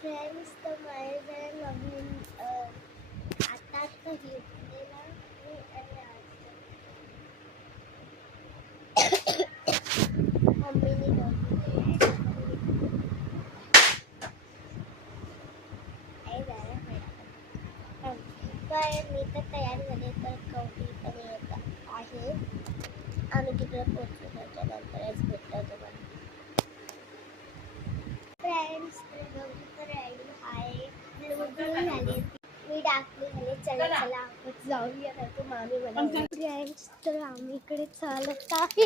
Friends तर माझ्या नवीन आता घेतलेला मी मम्मीने पण मी तर तयार झाले तर कवडी पण येत आहे. आम्ही तिकडे पोहोचलो त्याच्यानंतरच भेटतो तुम्हाला. फ्रेंड्स गौरी तर रेडी आहे. झाली मी डाकली झाली. चला चला आपण जाऊया नाही तर मामी मला. फ्रेंड्स तर आम्ही इकडे चालत आहे.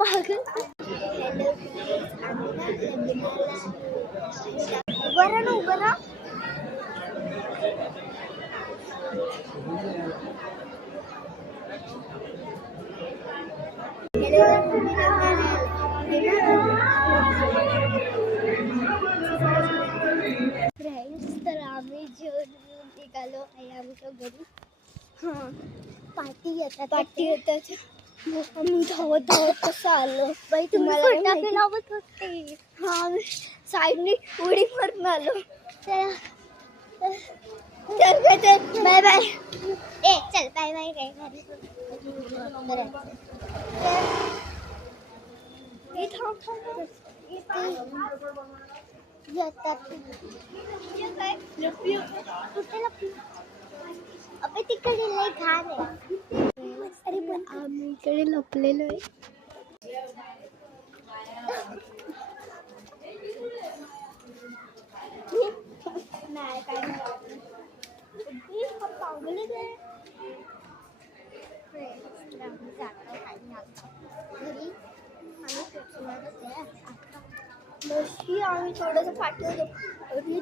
हॅलो उभं ना उभं ना. फ्रेंड्स तर आम्ही जेवण निघालो आहे आमच्या घरी. हां पार्टी येतात आम्ही धावत धावत कसं आलो बाई. तुम्हाला फटाके लावत होते. हां साईडने उडी मारून आलो. चल बाय बाय. ए चल बाय बाय काय घरी अबे तिकडे लय घाण आहे. अरे पण आम्ही इकडे लपलेलो आहे. नाही काय पावले आम्ही जातो घरी. आम्ही थोडंसं पाठवतो.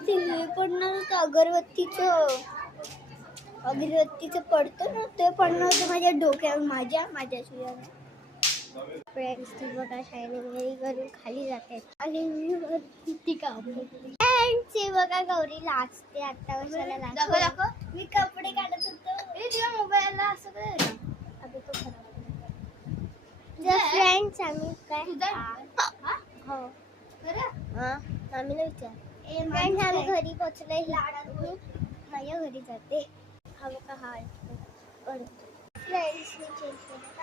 ते हे पडणार होतं अगरबत्तीचं पडतं ना ते पडणार होतं माझ्या डोक्यावर माझ्या शिवाय. फ्रेंड्स ती बघा शायनिंग घरी करून खाली जाते आणि मी किती काम. फ्रेंड्स हे बघा गौरी लाजते आता. कशाला दाखव मी कपडे काढत होतो. तुझ्या मोबाईलला असं काय अगं तो खराब. फ्रेंड्स आम्ही काय हो आम्ही ना विचार फ्रेंड्स आम्ही घरी पोचलोय. माझ्या घरी जाते. हा बघा हा फ्रेंड्स मी चेंज केला.